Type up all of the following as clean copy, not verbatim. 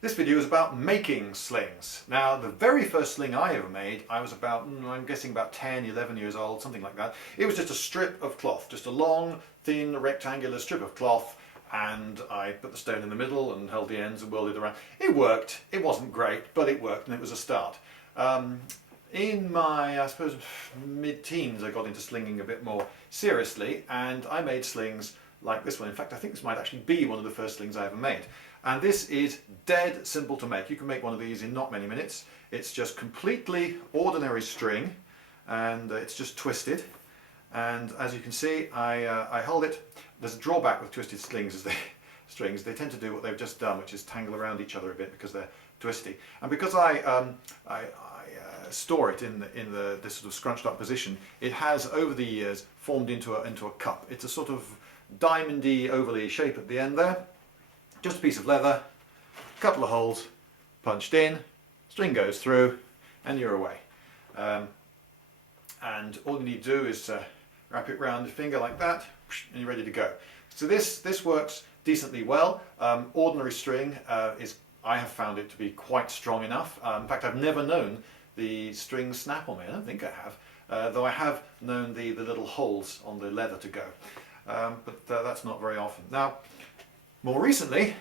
This video is about making slings. Now, the very first sling I ever made, I was about, I'm guessing about 10, 11 years old, something like that. It was just a strip of cloth, just a long, thin, rectangular strip of cloth, and I put the stone in the middle and held the ends and whirled it around. It worked. It wasn't great, but it worked, and it was a start. In my, I suppose, mid-teens, I got into slinging a bit more seriously, and I made slings like this one. In fact, I think this might actually be one of the first slings I ever made. And this is dead simple to make. You can make one of these in not many minutes. It's just completely ordinary string, and it's just twisted. And as you can see, I hold it. There's a drawback with twisted slings is strings. They tend to do what they've just done, which is tangle around each other a bit because they're twisty. And because I store it in this sort of scrunched up position, it has over the years formed into a cup. It's a sort of diamondy, ovally shape at the end there. Just a piece of leather, a couple of holes punched in, string goes through, and you're away. And all you need to do is wrap it round your finger like that, and you're ready to go. So this works decently well. Ordinary string I have found it to be quite strong enough. In fact, I've never known the string snap on me. I don't think I have, though I have known the little holes on the leather to go. But that's not very often. Now, more recently,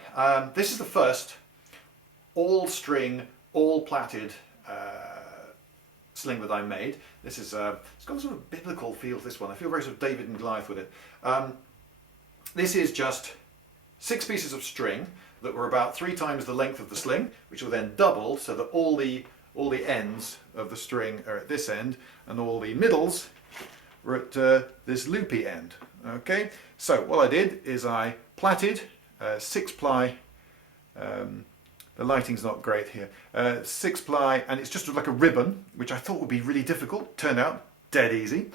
this is the first all string, all plaited sling that I made. This is it's got a sort of biblical feel to this one. I feel very sort of David and Goliath with it. This is just 6 pieces of string that were about 3 times the length of the sling, which were then doubled so that all the ends of the string are at this end and all the middles were at this loopy end. Okay, so what I did is I plaited 6-ply, the lighting's not great here, 6-ply, and it's just like a ribbon, which I thought would be really difficult. Turned out dead easy.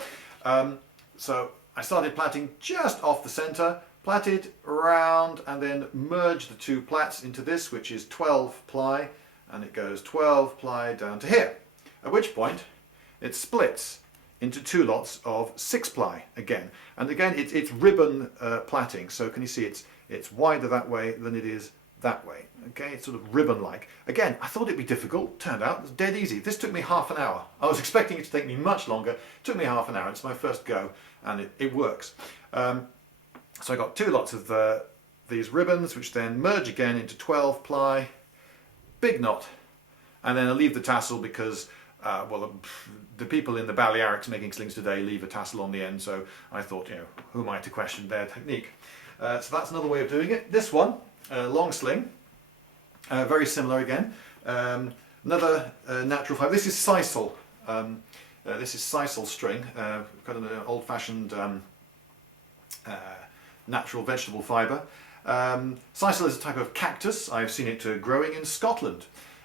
So I started plaiting just off the centre, plaited around, and then merged the 2 plaits into this, which is 12-ply, and it goes 12-ply down to here, at which point it splits into 2 lots of 6-ply again. And again, it's ribbon plaiting, so can you see it's wider that way than it is that way. Okay, it's sort of ribbon-like. Again, I thought it'd be difficult. Turned out it was dead easy. This took me half an hour. I was expecting it to take me much longer. It took me half an hour. It's my first go, and it works. So I got 2 lots of these ribbons, which then merge again into 12-ply, big knot, and then I leave the tassel because well, the people in the Balearics making slings today leave a tassel on the end, so I thought, you know, who am I to question their technique? So that's another way of doing it. This one, long sling, very similar again. Another natural fibre. This is sisal. This is sisal string, kind of an old-fashioned natural vegetable fibre. Sisal is a type of cactus. I've seen it growing in Scotland.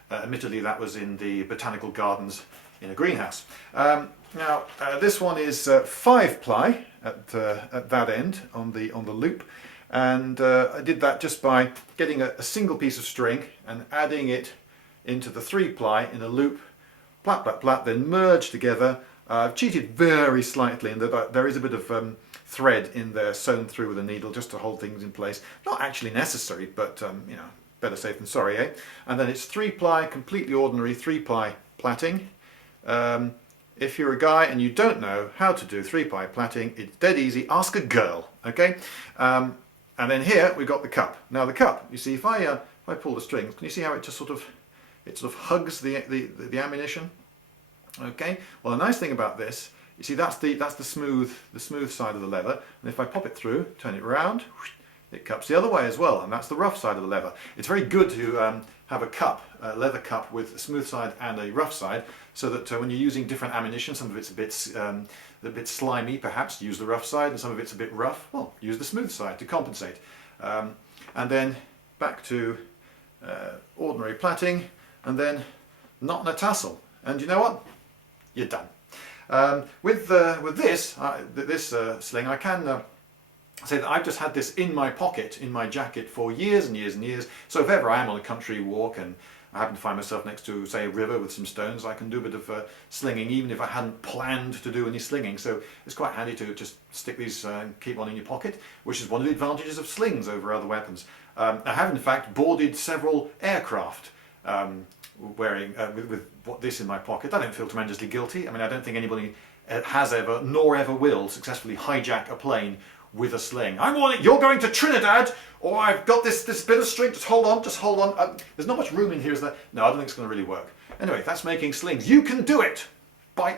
Admittedly, that was in the botanical gardens in a greenhouse. Now, this one is 5-ply at that end on the loop, and I did that just by getting a single piece of string and adding it into the 3-ply in a loop, plait, plait, plait, then merge together. I've cheated very slightly in that there is a bit of thread in there sewn through with a needle just to hold things in place. Not actually necessary, but you know, better safe than sorry, eh? And then it's 3-ply, completely ordinary 3-ply plaiting. If you're a guy and you don't know how to do 3-ply plaiting, it's dead easy. Ask a girl, okay? And then here we've got the cup. Now the cup, you see, if I pull the strings, can you see how it just sort of hugs the ammunition? Okay. Well, the nice thing about this, you see, that's the smooth side of the leather, and if I pop it through, turn it around, it cups the other way as well, and that's the rough side of the leather. It's very good to have a cup, a leather cup with a smooth side and a rough side, so that when you're using different ammunition, some of it's a bit slimy perhaps, use the rough side, and some of it's a bit rough, well, use the smooth side to compensate. And then back to ordinary plaiting, and then knot and a tassel, and you know what? You're done. With this sling, I can say that I've just had this in my pocket, in my jacket, for years and years and years. So if ever I am on a country walk and I happen to find myself next to, say, a river with some stones, I can do a bit of slinging even if I hadn't planned to do any slinging. So it's quite handy to just stick these and keep one in your pocket, which is one of the advantages of slings over other weapons. I have in fact boarded several aircraft wearing with this in my pocket. I don't feel tremendously guilty. I mean, I don't think anybody has ever, nor ever will, successfully hijack a plane with a sling. I'm warning, you're going to Trinidad, or I've got this bit of string, just hold on. There's not much room in here, is there? No, I don't think it's going to really work. Anyway, that's making slings. You can do it! Bye.